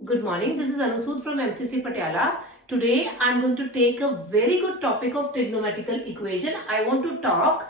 Good morning. This is Anusud from MCC Patiala. Today I am going to take a very good topic of trigonometrical equation. I want to talk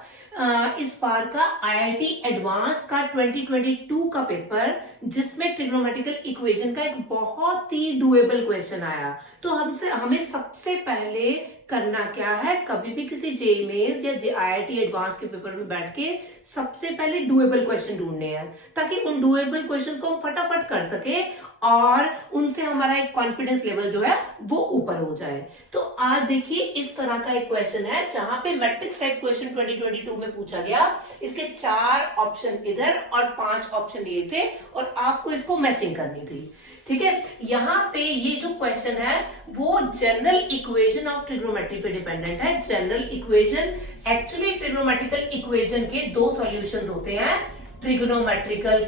इस बार का IIT advance का 2022 का paper जिसमें trigonometrical equation का एक बहुत ही doable question आया। तो हमें सबसे पहले करना क्या है, कभी भी किसी जेईई मेंस या IIT एडवांस के पेपर में बैठ के सबसे पहले डुएबल क्वेश्चन ढूंढने हैं ताकि उन डुएबल क्वेश्चंस को हम फटाफट कर सके और उनसे हमारा एक कॉन्फिडेंस लेवल जो है वो ऊपर हो जाए। तो आज देखिए इस तरह का एक क्वेश्चन है जहां पे मैट्रिक्स टाइप क्वेश्चन 2022 में पूछा गया। इसके 4 ऑप्शन इधर और 5 ऑप्शन ये थे और आपको इसको मैचिंग करनी थी। ठीक है, यहाँ पे ये जो क्वेश्चन है वो जनरल इक्वेशन ऑफ ट्रिग्नोमेट्री पे डिपेंडेंट है। General equation actually trigonometrical equation के 2 सॉल्यूशंस होते हैं। ट्रिग्नोमेट्रिकल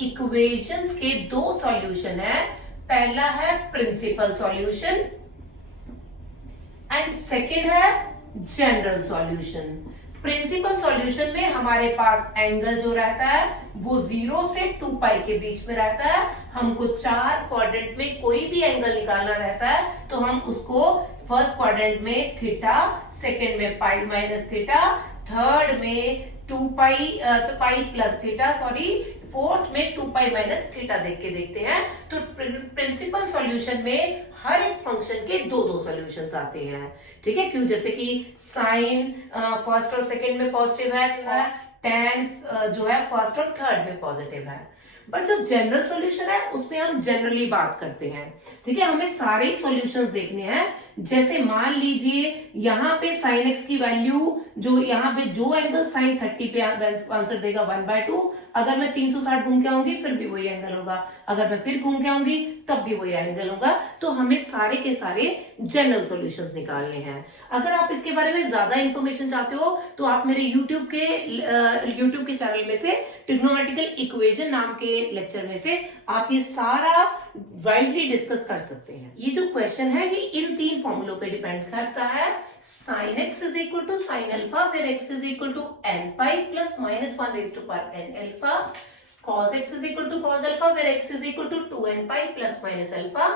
इक्वेशंस के 2 सॉल्यूशन है। पहला है प्रिंसिपल सॉल्यूशन एंड सेकंड है जनरल सॉल्यूशन। प्रिंसिपल सॉल्यूशन में हमारे पास एंगल जो रहता है वो 0 से 2 पाई के बीच में रहता है। हमको 4 क्वाड्रेंट में कोई भी एंगल निकालना रहता है तो हम उसको फर्स्ट क्वाड्रेंट में थीटा, सेकंड में पाई माइनस थीटा, थर्ड में 2 पाई प्लस थीटा, फोर्थ में 2 पाई माइनस थीटा देख के देखते हैं। तो प्रिंसिपल सॉल्यूशन में हर एक फंक्शन के 2 सॉल्यूशंस आते हैं। ठीक है, क्यों? जैसे कि साइन फर्स्ट और सेकंड में पॉजिटिव है, टेन जो है फर्स्ट और थर्ड में पॉजिटिव है। बट जो जनरल सॉल्यूशन है उसमें हम जनरली बात करते हैं। ठीक है, हमें सारे ही सॉल्यूशंस देखने हैं। जैसे मान लीजिए यहाँ पे साइन एक्स की वैल्यू जो यहाँ पे जो एंगल साइन 30 पे आंसर देगा 1/2, अगर मैं 360 घूम के आऊंगी फिर भी वही एंगल होगा, अगर मैं फिर घूम के आऊंगी तब भी वही एंगल होगा। तो हमें सारे के सारे जनरल सॉल्यूशंस निकालने हैं। अगर आप इसके बारे में ज्यादा इंफॉर्मेशन चाहते हो तो आप मेरे यूट्यूब के चैनल में से ट्रिग्नोमेट्रिकल इक्वेशन नाम के लेक्चर में से आप ये सारा वाइडली डिस्कस कर सकते हैं। ये जो क्वेश्चन है ये इन 3 फॉर्मूलों पे डिपेंड करता है। sin x is equal to sin alpha where x is equal to n pi plus minus 1 raised to power n alpha, cos x is equal to cos alpha where x is equal to 2n pi plus minus alpha,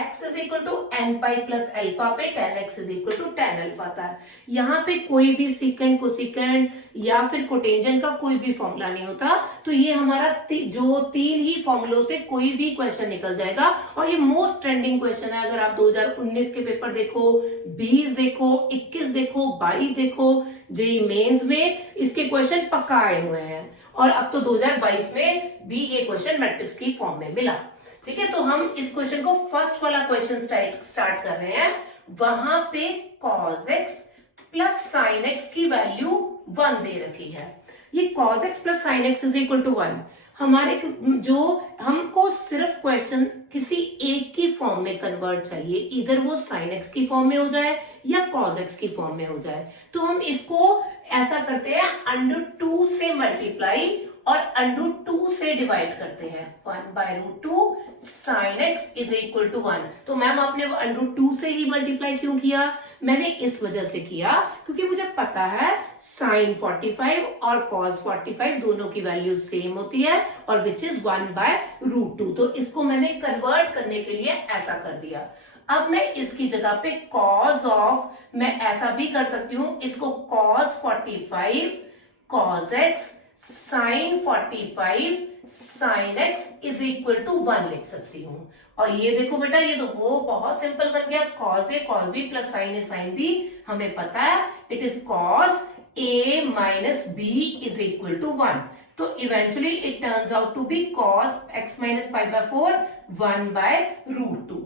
x is equal to n pi plus alpha पे tan x is equal to tan alpha था। यहाँ पे कोई भी सीकेंड, cosecant या फिर cotangent का कोई भी फॉर्मूला नहीं होता। तो ये हमारा जो 3 ही फॉर्मूलों से कोई भी क्वेश्चन निकल जाएगा और ये मोस्ट ट्रेंडिंग क्वेश्चन है। अगर आप 2019 के पेपर देखो, 20 देखो, 21 देखो, 22 देखो, जेईई मेंस में इसके क्वेश्चन पक्का आए हुए हैं और अब तो 2022 में भी ये क्वेश्चन मैट्रिक्स की फॉर्म में मिला। ठीक है, तो हम इस क्वेश्चन को फर्स्ट वाला क्वेश्चन स्टार्ट कर रहे हैं। वहां पे cos x plus sin x की वैल्यू 1 दे रखी है। ये cos x plus sin x is equal to 1 हमारे जो हमको सिर्फ क्वेश्चन किसी एक की फॉर्म में कन्वर्ट चाहिए, इधर वो sin x की फॉर्म में हो जाए या cos x की फॉर्म में हो जाए। तो हम इसको ऐसा करते हैं √2 से मल्टीप्लाई और √2 से डिवाइड करते हैं। 1/√2 sin x is equal to 1। तो मैम आपने √2 से ही मल्टीप्लाई क्यों किया? मैंने इस वजह से किया क्योंकि मुझे पता है sin 45 और cos 45 दोनों की वैल्यू सेम होती है और विच इज 1/√2। तो इसको मैंने कन्वर्ट करने के लिए ऐसा कर दिया। अब मैं इसकी जगह पे cos ऑफ, मैं ऐसा भी कर सकती हूं, इसको cos 45 cos x sin 45 sin x is equal to 1 लिख सकती हूं। और ये देखो बेटा, ये तो वो बहुत सिंपल बन गया। cos a cos b plus sin a sin b, हमें पता है it is cos a minus b is equal to 1। तो eventually it turns out to be cos x minus pi/4 1/√2।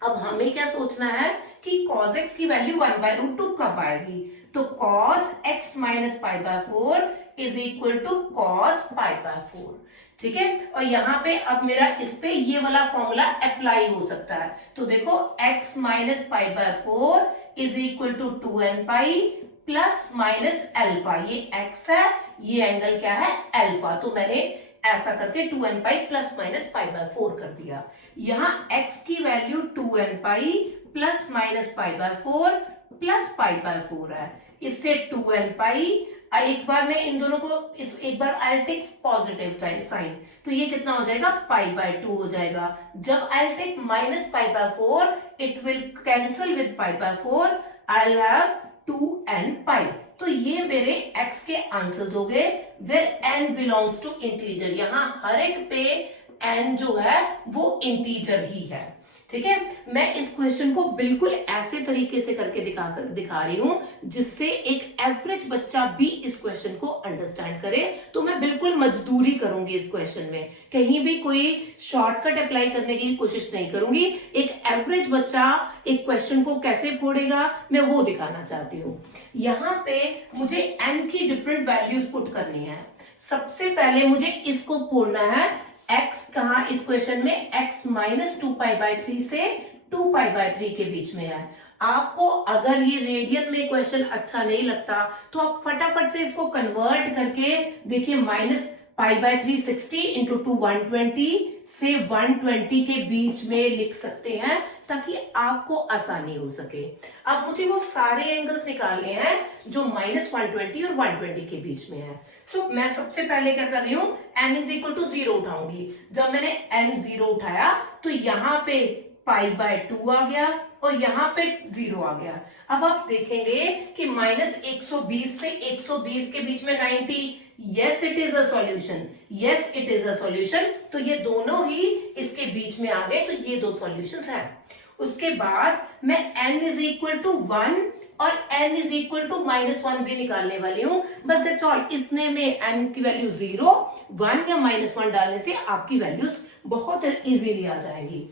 अब हमें क्या सोचना है कि cos x की वैल्यू 1/√2 कब आएगी? तो cos x minus pi/4 is equal to cos pi/4। ठीक है, और यहाँ पे अब मेरा इस पे ये वाला फॉर्मूला अप्लाई हो सकता है। तो देखो x minus pi/4 is equal to 2n pi plus minus alpha. ये x है, ये एंगल क्या है? अल्फा। तो मैंने ऐसा करके 2n pi plus minus pi/4 कर दिया। यहाँ x की value 2n pi plus minus pi/4 plus pi/4 है। इससे 2n पाई एक बार मैं इन दोनों को एक बार आई टेक पॉजिटिव साइन, तो ये कितना हो जाएगा π/2 हो जाएगा। जब I take -π/4 it will cancel with π/4, I have 2n π। तो ये मेरे x के आंसर्स हो गए where n belongs to integer. यहाँ हर एक पे n जो है वो इंटीजर ही है। ठीक है, मैं इस क्वेश्चन को बिल्कुल ऐसे तरीके से करके दिखा रही हूं जिससे एक एवरेज बच्चा भी इस क्वेश्चन को अंडरस्टैंड करे। तो मैं बिल्कुल मजदूरी करूंगी इस क्वेश्चन में, कहीं भी कोई शॉर्टकट अप्लाई करने की कोशिश नहीं करूंगी। एक एवरेज बच्चा एक क्वेश्चन को कैसे फोड़ेगा मैं वो दिखाना चाहती हूँ। यहाँ पे मुझे n की डिफरेंट वैल्यूज पुट करनी है। सबसे पहले मुझे इसको फोड़ना है। x कहा इस क्वेश्चन में x -2π/3 से 2π/3 के बीच में है। आपको अगर ये रेडियन में क्वेश्चन अच्छा नहीं लगता तो आप फटाफट से इसको कन्वर्ट करके देखिए, -π/3 60 इंटू 2 120 से 120 के बीच में लिख सकते हैं ताकि आपको आसानी हो सके। अब मुझे वो सारे एंगल्स निकालने हैं जो -120 और 120 के बीच में है। सो मैं सबसे पहले क्या कर रही हूं, n = 0 उठाऊंगी। जब मैंने n 0 उठाया तो यहां पे π/2 आ गया और यहाँ पे 0 आ गया। अब आप देखेंगे कि -120 से 120 के बीच में 90, yes it is a solution, yes it is a solution. तो ये दोनों ही इसके बीच में आ गए, तो ये दो सॉल्यूशंस हैं। उसके बाद मैं n = 1 और n = -1 भी निकालने वाली हूं। बस दैट्स ऑल। इतने में n की वैल्यू 0, 1 या -1 डालने से आपकी वैल्यूज बहुत इजीली आ जाएंगी।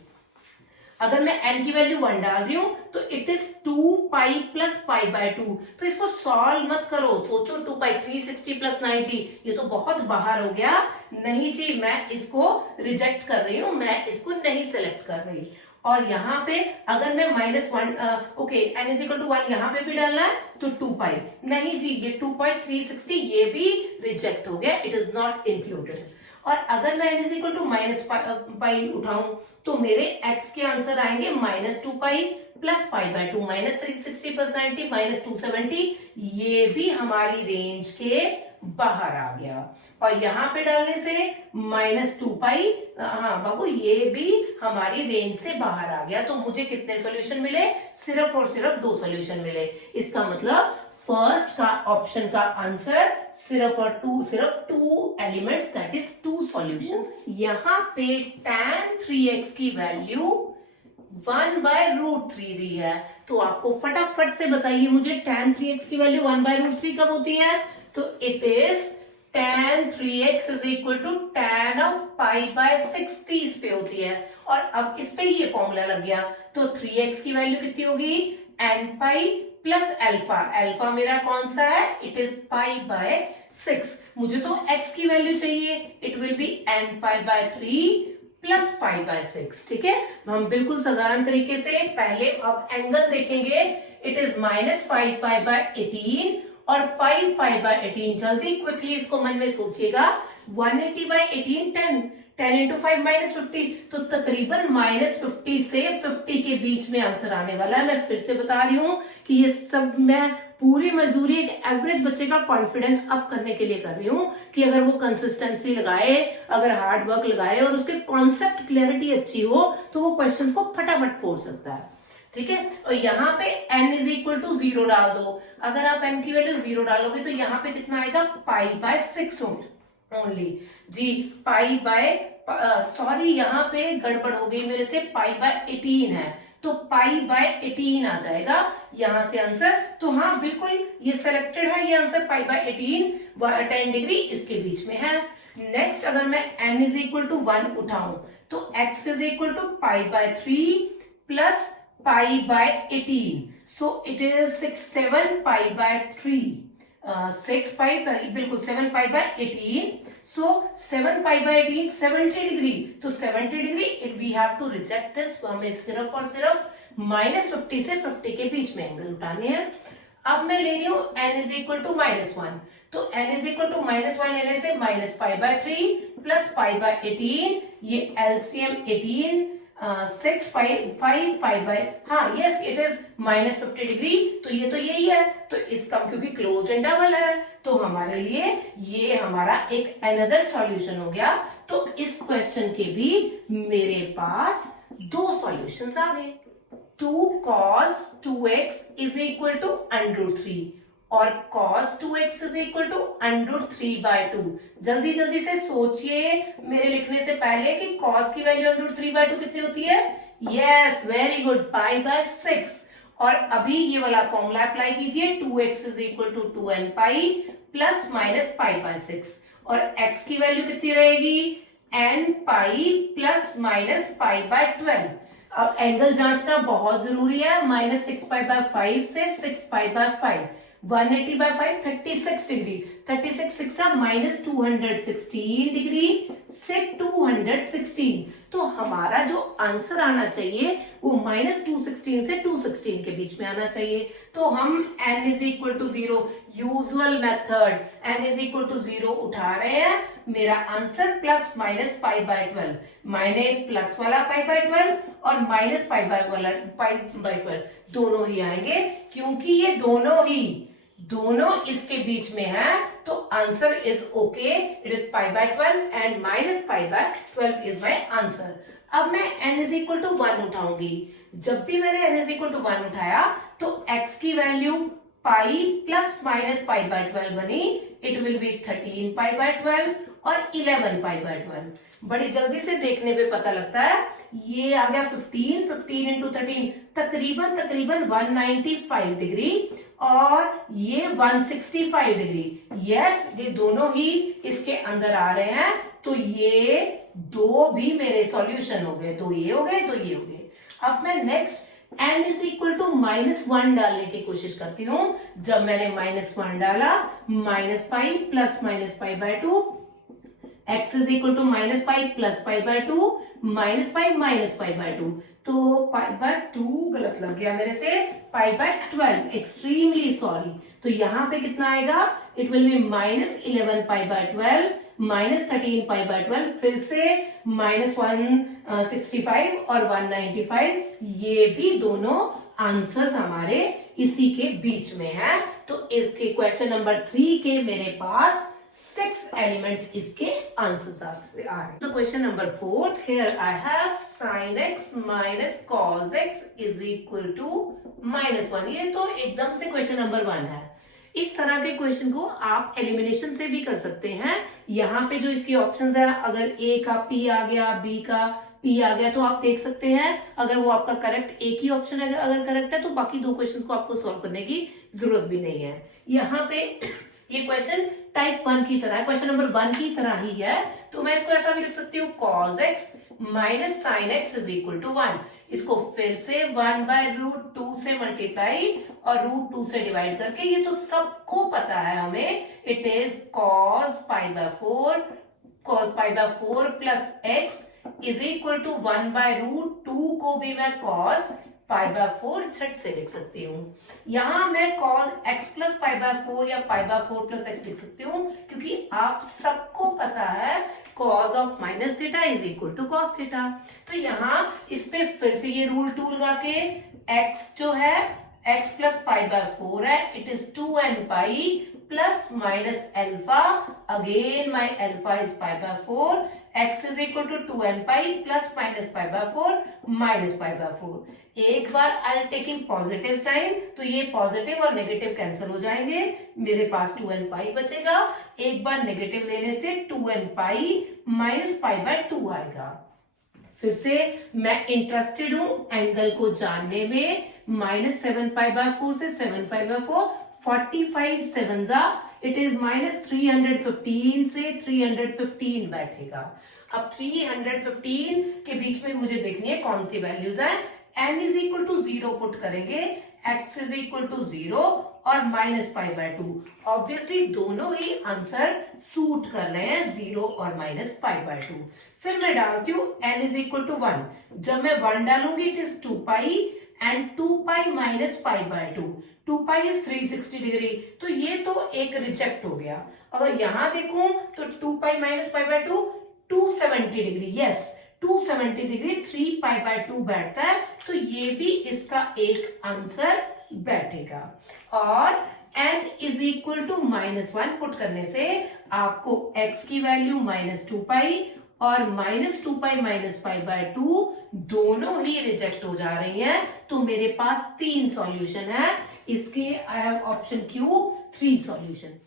अगर मैं n की वैल्यू 1 डाल रही हूं तो इट इज 2π + π/2। तो इसको सॉल्व मत करो, सोचो 2π 360 + 90, ये तो बहुत बाहर हो गया। नहीं जी, मैं इसको रिजेक्ट कर रही हूं, मैं इसको नहीं सिलेक्ट कर रही। और यहाँ पे अगर मैं -1 ओके n = 1 यहाँ पे भी डालना है तो 2π, नहीं जी ये 2π 360 ये भी रिजेक्ट हो गया, इट इज नॉट इंक्लूडेड। और अगर मैं n = -π उठाऊं तो मेरे x के आंसर आएंगे -2π + π/2, -360 + 90 -270, ये भी हमारी रेंज के बाहर आ गया। और यहाँ पे डालने से -2π, हाँ बाबू ये भी हमारी रेंज से बाहर आ गया। तो मुझे कितने सॉल्यूशन मिले, सिर्फ और सिर्फ 2 सॉल्यूशन मिले। इसका मतलब फर्स्ट का ऑप्शन का आंसर सिर्फ 2 एलिमेंट्स, दैट इज 2 सॉल्यूशंस। यहाँ पे tan 3x की वैल्यू 1/√3 दी है। तो आपको फटाफट से बताइए मुझे tan 3x की वैल्यू 1/√3 कब होती है। तो it is tan 3x = tan of π/60 इस पे होती है। और अब इस पे ये फॉर्मूला लग गया। तो 3x की वैल्यू कितनी होगी, nπ + अल्फा। अल्फा मेरा कौन सा है, इट इज π/6। मुझे तो x की वैल्यू चाहिए, इट विल बी nπ/3 + π/6। ठीक है, हम बिल्कुल साधारण तरीके से पहले अब एंगल देखेंगे। इट इज -5π/18 और 5π/18। जल्दी क्विकली इसको मन में सोचिएगा। 180/18 10 × 5 -50, तो तकरीबन -50 से 50 के बीच में आंसर आने वाला है। मैं फिर से बता रही हूं कि ये सब मैं पूरी मजदूरी एक एवरेज बच्चे का कॉन्फिडेंस अप करने के लिए कर रही हूं कि अगर वो कंसिस्टेंसी लगाए, अगर हार्ड वर्क लगाए और उसके कॉन्सेप्ट क्लैरिटी अच्छी हो तो वो क्वेश्चंस को फटाफट फोड़ सकता है। ठीक है, और यहाँ पे n = 0 डाल दो। अगर आप n की वैल्यू 0 डालोगे तो यहाँ पे कितना आएगा, π/6 ओनली जी। सॉरी यहाँ पे गड़बड़ हो गई मेरे से, π/18 है तो π/18 आ जाएगा यहां से आंसर। तो हाँ बिल्कुल ये सिलेक्टेड है, ये आंसर π/18 10 डिग्री इसके बीच में है। नेक्स्ट अगर मैं n = 1 उठाऊं तो x = π/3 + π/18, सो इट इज 7π/3 6π बिल्कुल 7π/18। सो 7π/18 70 डिग्री, तो 70 degree we have to reject this. हमें सिर्फ और सिर्फ -50 से 50 के बीच में एंगल उठाने हैं। अब मैं ले रही हूं n = -1, तो n = -1 लेने से -π/3 + π/18, ये LCM 18 हाँ यस इट इज -50 डिग्री, तो ये तो यही है। तो इसका क्योंकि क्लोज इंटरवल है तो हमारे लिए ये हमारा एक अनदर सॉल्यूशन हो गया। तो इस क्वेश्चन के भी मेरे पास दो सॉल्यूशंस आ गए। 2 cos 2x is equal to √3 और cos 2x is equal to √3/2। जल्दी जल्दी से सोचिए मेरे लिखने से पहले कि cos की वैल्यू √3/2 कितनी होती है। Yes, very good, π/6। और अभी ये वाला फॉर्मूला अप्लाई कीजिए, 2x is equal to 2n pi plus minus π/6 और x की वैल्यू कितनी रहेगी, n पाई प्लस माइनस π/12। अब एंगल जांचना बहुत जरूरी है। -6π/5 से 6π/5, 180/5 36 डिग्री, 36 6 -216 डिग्री से 216। तो हमारा जो आंसर आना चाहिए वो -216 से 216 के बीच में आना चाहिए। तो हम n is equal to 0, usual method, n is equal to 0 उठा रहे हैं। मेरा आंसर प्लस माइनस π/12, मैंने प्लस वाला π/12 और माइनस π/12 दोनों ही आएंगे, क्योंकि ये दोनों इसके बीच में है। तो answer is okay, it is π/12 and minus π/12 is my answer. अब मैं n इज इक्वल टू 1 उठाऊंगी। जब भी मैंने n इज इक्वल टू 1 उठाया तो x की वैल्यू पाई प्लस माइनस π/12 बनी, इट विल बी 13 π/12 और 11 π/12। बड़ी जल्दी से देखने पे पता लगता है, ये आ गया 15 इंटू 13 तकरीबन 195 डिग्री और ये 165 डिग्री। यस, ये दोनों ही इसके अंदर आ रहे हैं। तो ये दो भी मेरे सॉल्यूशन हो गए, तो ये हो गए, तो ये हो गए। अब मैं next n is equal to -1 डालने की कोशिश करती हूं। जब मैंने -1 डाला, -π plus minus π/2, x is equal to -π plus π/2, -π minus π/2। तो π/2 गलत लग गया मेरे से, π/12, एक्सट्रीमली सॉरी। तो यहाँ पे कितना आएगा, इट विल बी -11 π/12 -13 π/12, फिर से -165 और 195। ये भी दोनों आंसर्स हमारे इसी के बीच में है। तो इसके क्वेश्चन नंबर 3 के मेरे पास 6 एलिमेंट्स इसके आंसर्स आ रहे हैं। तो question number 4, here I have sin x minus cos x is equal to -1। ये तो एकदम से क्वेश्चन नंबर 1 है। इस तरह के क्वेश्चन को आप एलिमिनेशन से भी कर सकते हैं। यहाँ पे जो इसके ऑप्शंस है, अगर A का P आ गया, B का P आ गया, तो आप देख सकते हैं अगर वो आपका करेक्ट एक ही ऑप्शन है, अगर करेक्ट है तो बाकी दो क्वेश्चंस को आपको सॉल्व करने की जरूरत भी नहीं है। यहाँ पे ये क्वेश्चन टाइप 1 की तरह है, क्वेश्चन नंबर 1 की तरह ही है। तो मैं इसको ऐसा भी लिख सकती हूँ, cos x minus sin x is equal to 1। इसको फिर से 1/√2 से मल्टीप्लाई और √2 से डिवाइड करके, ये तो सबको पता है हमें, it is cos π/4 plus x is equal to 1/√2 को भी मैं cos π/4 झट से लिख सकती हूँ। यहां मैं cos x प्लस π/4 या π/4 प्लस x लिख सकती हूँ, क्योंकि आप सबको पता है cos of minus theta is equal to cos theta. तो यहाँ इस पे फिर से ये रूल 2 लगा के, x जो है x प्लस π/4 है, it is 2n pi plus minus alpha, again my alpha is π/4, x is equal to 2n pi plus minus π/4 minus π/4। एक बार आई टेकिंग पॉजिटिव साइन, तो ये पॉजिटिव और नेगेटिव कैंसिल हो जाएंगे, मेरे पास 2n पाई बचेगा। एक बार नेगेटिव लेने से 2n पाई माइनस π/2 आएगा। फिर से मैं इंटरेस्टेड हूं एंगल को जानने में, -7π/4 से 7π/4, 45 7 इट इज -315 से 315 बैठेगा। अब 315 के बीच में मुझे देखनी है कौन सी वैल्यूज है। n is equal to 0 put करेंगे, x इज इक्वल टू 0 और -π/2। ऑब्वियसली दोनों ही आंसर सूट कर रहे हैं, 0 और -π/2। फिर मैं डालती हूँ n इज इक्वल टू 1। जब मैं 1 डालूंगी, it is 2π and 2π minus π/2, 2π is 360 degree, तो ये तो एक रिजेक्ट हो गया। अगर यहां देखूं तो 2π माइनस π/2 270 डिग्री, यस 270 डिग्री 3π/2 बैठता है, तो ये भी इसका एक आंसर बैठेगा। और n is equal to -1 put करने से आपको x की वैल्यू -2 और -2 दोनों ही रिजेक्ट हो जा रही हैं। तो मेरे पास 3 सॉल्यूशन है इसके। I have option Q 3 solution.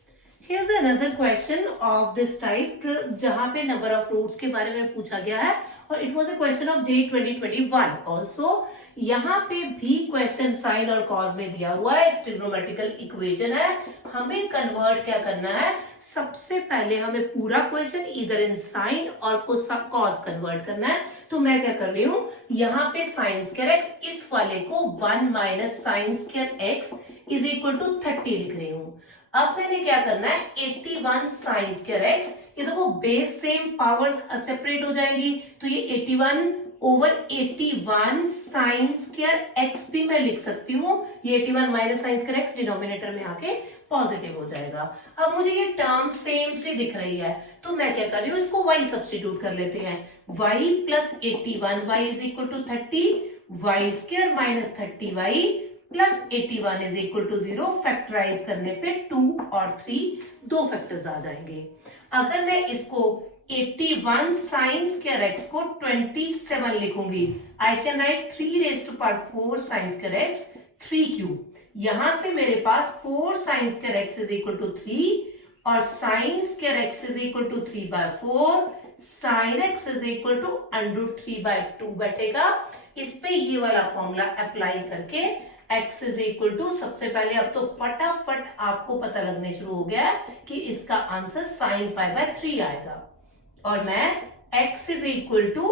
Here's another question of this type जहां पे नंबर ऑफ रूट्स के बारे में पूछा गया है और it was a question of JEE 2021 also. यहाँ पे भी क्वेश्चन साइन और कॉज में दिया हुआ है, एक ट्रिग्नोमेट्रिकल इक्वेशन है। हमें कन्वर्ट क्या करना है, सबसे पहले हमें पूरा क्वेश्चन इधर इन साइन और कॉज कन्वर्ट करना है। तो मैं क्या कर रही हूं, यहाँ पे साइन स्क्वायर एक्स, इस वाले को 1 minus sine square x is equal to 30 लिख रही हूं। अब मैंने क्या करना है, 81 साइन स्क्वायर एक्स, ये देखो बेस सेम पावर्स सेपरेट हो जाएगी, तो ये 81 ओवर 81 साइन स्क्वायर एक्स भी मैं लिख सकती हूँ। ये 81 minus sine square x denominator में आके पॉजिटिव हो जाएगा। अब मुझे ये टर्म सेम सी दिख रही है, तो मैं क्या कर रही हूँ, इसको y सब्स्टिट्यूट कर लेते हैं। y plus 81 y is equal to 30, y square minus 30y plus 81 is equal to 0। Factorise करने पे 2 और 3 दो फैक्टर्स आ जाएंगे। अगर मैं इसको 81 साइन स्क्वायर एक्स को 27 लिखूंगी, I can write 3 raise to power 4 sine square x 3 cube. यहां से मेरे पास 4 sine square x is equal to 3 और sine square x is equal to 3/4, sine x is equal to √3/2 बैठेगा। इस पे ये वाला फॉर्मूला अप्लाई करके x इज इक्वल टू, सबसे पहले अब तो फटाफट आपको पता लगने शुरू हो गया कि इसका आंसर साइन π/3 आएगा। और मैं x is equal to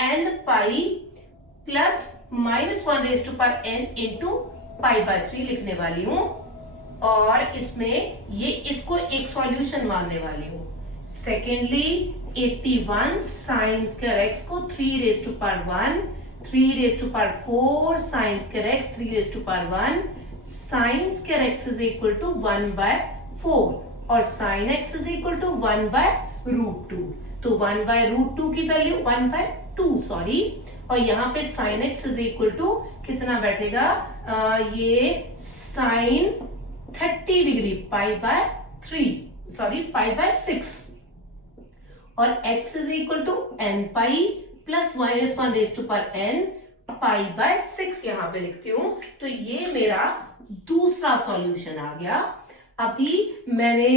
n pi plus -1 raise to power n into π/3 लिखने वाली हूं और इसमें ये इसको एक सॉल्यूशन मानने वाली हूं। सेकेंडली 81 साइन स्क्वायर एक्स को 3 raise to power 1, 3 raise to power 4 sine square x 3 raise to power 1, sine square x is equal to 1/4 और sine x is equal to 1/√2। तो 1/√2 की वैल्यू 1/2 सॉरी, और यहाँ पे sine x is equal to कितना बैठेगा, ये साइन 30 डिग्री π/3 सॉरी π/6 और x is equal to n pi plus -1 raise to power n π/6 यहां पे लिखती हूं। तो ये मेरा दूसरा सॉल्यूशन आ गया। अभी मैंने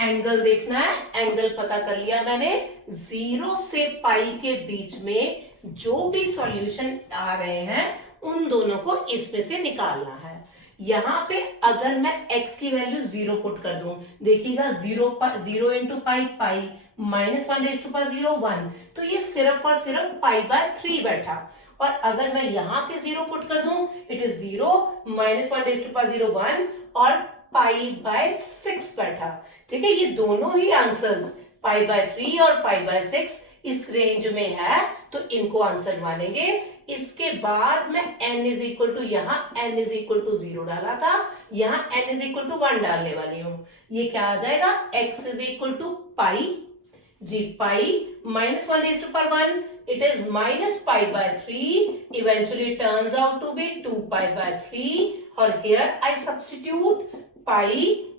एंगल देखना है, एंगल पता कर लिया मैंने। 0 से पाई के बीच में जो भी सॉल्यूशन आ रहे हैं उन दोनों को इसमें से निकालना है। यहां पे अगर मैं x की वैल्यू 0 पुट कर दूं, देखिएगा 0 into pi pi -1 raise to power 0 1, तो ये सिर्फ और सिर्फ π/3 बैठा। और अगर मैं यहाँ पे 0 पुट कर दूं, it is 0 -1 raise to power 0 1 और π/6 बैठा। ठीक है, ये दोनों ही आंसर्स π/3 और π/6 इस रेंज में है, तो इनको आंसर मानेंगे। इसके बाद मैं n इज इक्वल टू, यहाँ n इज इक्वल टू 0 डाला था, यहाँ n इज इक्वल टू 1 डालने वाली हूं। ये क्या आ जाएगा, x is equal to pi जी pi -1 raise to power 1, it is -π/3, eventually turns out to be 2π/3 और here I substitute pi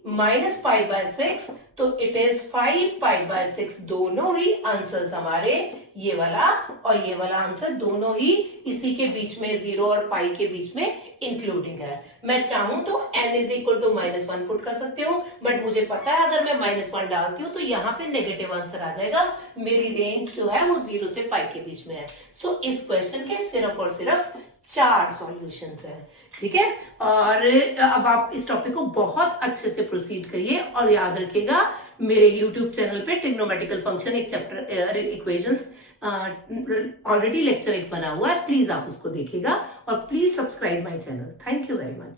-π/6, तो it is 5π/6। दोनों ही आंसर्स हमारे, ये वाला और ये वाला आंसर दोनों ही इसी के बीच में 0 और पाई के बीच में इंक्लूडिंग है। मैं चाहूं तो n is equal to -1 put कर सकती हूँ, बट मुझे पता है अगर मैं -1 डालती हूँ तो यहाँ पे नेगेटिव आंसर आ जाएगा। मेरी रेंज जो है वो 0 से पाई के बीच में है। सो इस क्वेश्चन के सिर्फ और सिर्फ 4 सॉल्यूशंस हैं। ठीक है, और अब आप इस टॉपिक को बहुत अच्छे से प्रोसीड करिए और याद रखिएगा मेरे YouTube चैनल पे ट्रिग्नोमेट्रिकल फंक्शन एक चैप्टर इक्वेशंस ऑलरेडी लेक्चर एक बना हुआ है, प्लीज आप उसको देखिएगा और please subscribe my channel. Thank you very much.